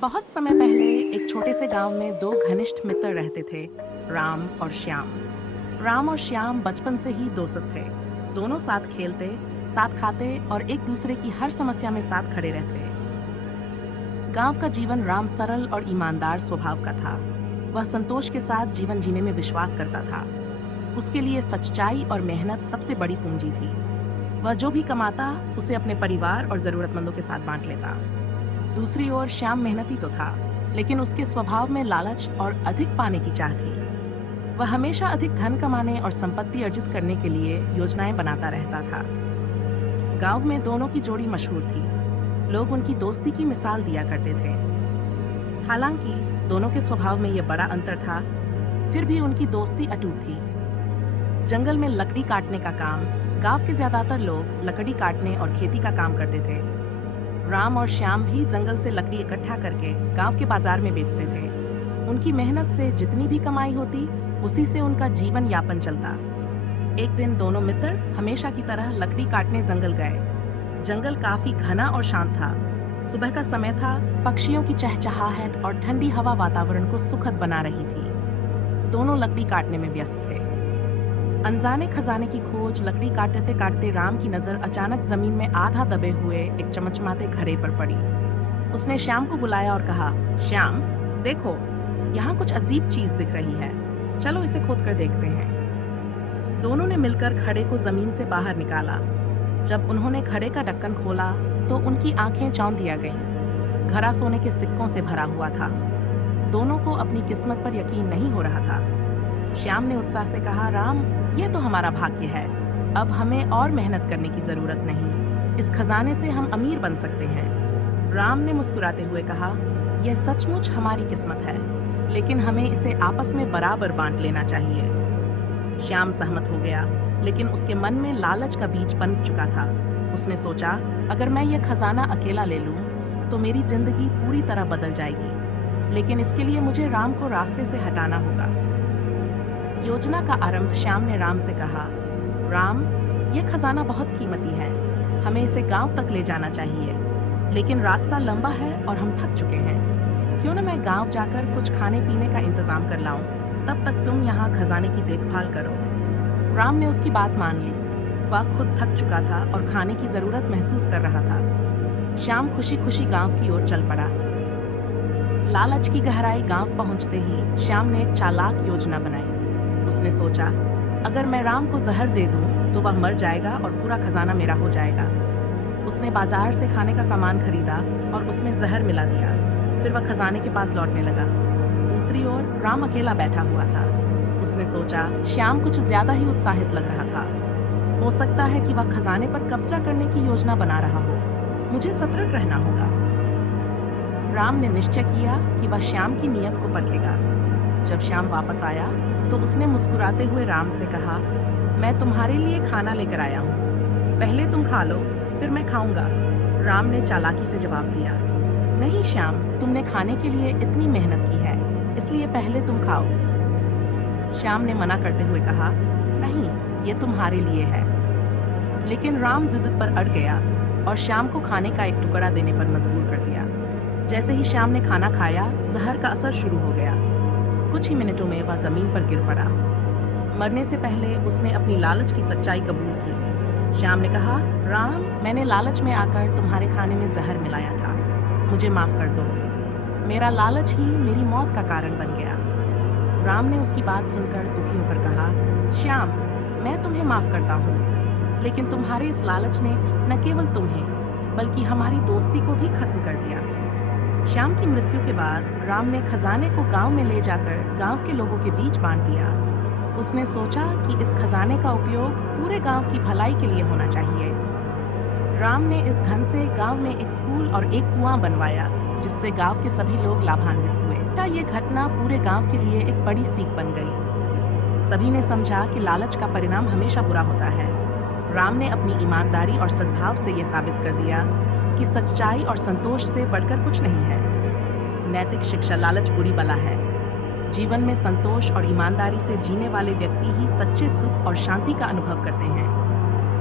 बहुत समय पहले एक छोटे से गांव में दो घनिष्ठ मित्र रहते थे, राम और श्याम। राम और श्याम बचपन से ही दोस्त थे। दोनों साथ खेलते, साथ खाते और एक दूसरे की हर समस्या में साथ खड़े रहते। गांव का जीवन राम सरल और ईमानदार स्वभाव का था। वह संतोष के साथ जीवन जीने में विश्वास करता था। उसके लिए सच्चाई और मेहनत सबसे बड़ी पूंजी थी। वह जो भी कमाता, उसे अपने परिवार और जरूरतमंदों के साथ बांट लेता। दूसरी ओर श्याम मेहनती तो था, लेकिन उसके स्वभाव में लालच और अधिक पाने की चाह थी। वह हमेशा अधिक धन कमाने और संपत्ति अर्जित करने के लिए योजनाएं बनाता रहता था। गांव में दोनों की जोड़ी मशहूर थी। लोग उनकी दोस्ती की मिसाल दिया करते थे। हालांकि दोनों के स्वभाव में यह बड़ा अंतर था, फिर भी उनकी दोस्ती अटूट थी। जंगल में लकड़ी काटने का काम, गांव के ज्यादातर लोग लकड़ी काटने और खेती का काम करते थे। राम और श्याम भी जंगल से लकड़ी इकट्ठा करके गांव के बाजार में बेचते थे। उनकी मेहनत से जितनी भी कमाई होती, उसी से उनका जीवन यापन चलता। एक दिन दोनों मित्र हमेशा की तरह लकड़ी काटने जंगल गए। जंगल काफी घना और शांत था। सुबह का समय था, पक्षियों की चहचहाहट और ठंडी हवा वातावरण को सुखद बना रही थी। दोनों लकड़ी काटने में व्यस्त थे। अनजाने खजाने की खोज लकड़ी काटते काटते राम की नजर अचानक जमीन में आधा दबे हुए एक चमचमाते घड़े पर पड़ी। उसने श्याम को बुलाया और कहा, श्याम, देखो, यहाँ कुछ अजीब चीज दिख रही है। चलो इसे खोद कर देखते हैं। दोनों ने मिलकर घड़े को जमीन से बाहर निकाला। जब उन्होंने घड़े का ढक्कन खोला तो उनकी आंखें चौंधिया गईं। घड़ा सोने के सिक्कों से भरा हुआ था। दोनों को अपनी किस्मत पर यकीन नहीं हो रहा था। श्याम ने उत्साह से कहा, राम, यह तो हमारा भाग्य है। अब हमें और मेहनत करने की जरूरत नहीं। इस खजाने से हम अमीर बन सकते हैं। राम ने मुस्कुराते हुए कहा, यह सचमुच हमारी किस्मत है, लेकिन हमें इसे आपस में बराबर बांट लेना चाहिए। श्याम सहमत हो गया, लेकिन उसके मन में लालच का बीज पनप चुका था। उसने सोचा, अगर मैं यह खजाना अकेला ले लूं, तो मेरी जिंदगी पूरी तरह बदल जाएगी। लेकिन इसके लिए मुझे राम को रास्ते से हटाना होगा। योजना का आरंभ श्याम ने राम से कहा, राम, यह खजाना बहुत कीमती है। हमें इसे गांव तक ले जाना चाहिए, लेकिन रास्ता लंबा है और हम थक चुके हैं। क्यों न मैं गांव जाकर कुछ खाने पीने का इंतजाम कर लाऊं, तब तक तुम यहाँ खजाने की देखभाल करो। राम ने उसकी बात मान ली। वह खुद थक चुका था और खाने की जरूरत महसूस कर रहा था। श्याम खुशी खुशी गांव की ओर चल पड़ा। लालच की गहराई गांव पहुंचते ही श्याम ने एक चालाक योजना बनाई। उसने सोचा, अगर मैं राम को जहर दे दूं, तो वह मर जाएगा और पूरा खजाना मेरा हो जाएगा। उसने बाजार से खाने का सामान खरीदा और उसमें जहर मिला दिया। फिर वह खजाने के पास लौटने लगा। दूसरी ओर राम अकेला बैठा हुआ था। उसने सोचा, श्याम कुछ ज्यादा ही उत्साहित लग रहा था। हो सकता है कि वह खजाने पर कब्जा करने की योजना बना रहा हो। मुझे सतर्क रहना होगा। राम ने निश्चय किया कि वह श्याम की नीयत को परखेगा। जब श्याम वापस आया तो उसने मुस्कुराते हुए राम से कहा, मैं तुम्हारे लिए खाना लेकर आया हूँ। पहले तुम खा लो, फिर मैं खाऊंगा। राम ने चालाकी से जवाब दिया, नहीं श्याम, तुमने खाने के लिए इतनी मेहनत की है, इसलिए पहले तुम खाओ। श्याम ने मना करते हुए कहा, नहीं, ये तुम्हारे लिए है। लेकिन राम जिद पर अड़ गया और श्याम को खाने का एक टुकड़ा देने पर मजबूर कर दिया। जैसे ही श्याम ने खाना खाया, जहर का असर शुरू हो गया। कुछ ही मिनटों में वह जमीन पर गिर पड़ा। मरने से पहले उसने अपनी लालच की सच्चाई कबूल की। श्याम ने कहा, राम, मैंने लालच में आकर तुम्हारे खाने में जहर मिलाया था। मुझे माफ कर दो। मेरा लालच ही मेरी मौत का कारण बन गया। राम ने उसकी बात सुनकर दुखी होकर कहा, श्याम, मैं तुम्हें माफ करता हूँ, लेकिन तुम्हारे इस लालच ने न केवल तुम्हें, बल्कि हमारी दोस्ती को भी खत्म कर दिया। श्याम की मृत्यु के बाद राम ने खजाने को गांव में ले जाकर गांव के लोगों के बीच बांट दिया। उसने सोचा कि इस खजाने का उपयोग पूरे गांव की भलाई के लिए होना चाहिए। राम ने इस धन से गांव में एक स्कूल और एक कुआं बनवाया, जिससे गांव के सभी लोग लाभान्वित हुए। ये घटना पूरे गांव के लिए एक बड़ी सीख बन गई। सभी ने समझा कि लालच का परिणाम हमेशा बुरा होता है। राम ने अपनी ईमानदारी और सद्भाव से यह साबित कर दिया कि सच्चाई और संतोष से बढ़कर कुछ नहीं है। नैतिक शिक्षा, लालच बुरी बला है। जीवन में संतोष और ईमानदारी से जीने वाले व्यक्ति ही सच्चे सुख और शांति का अनुभव करते हैं।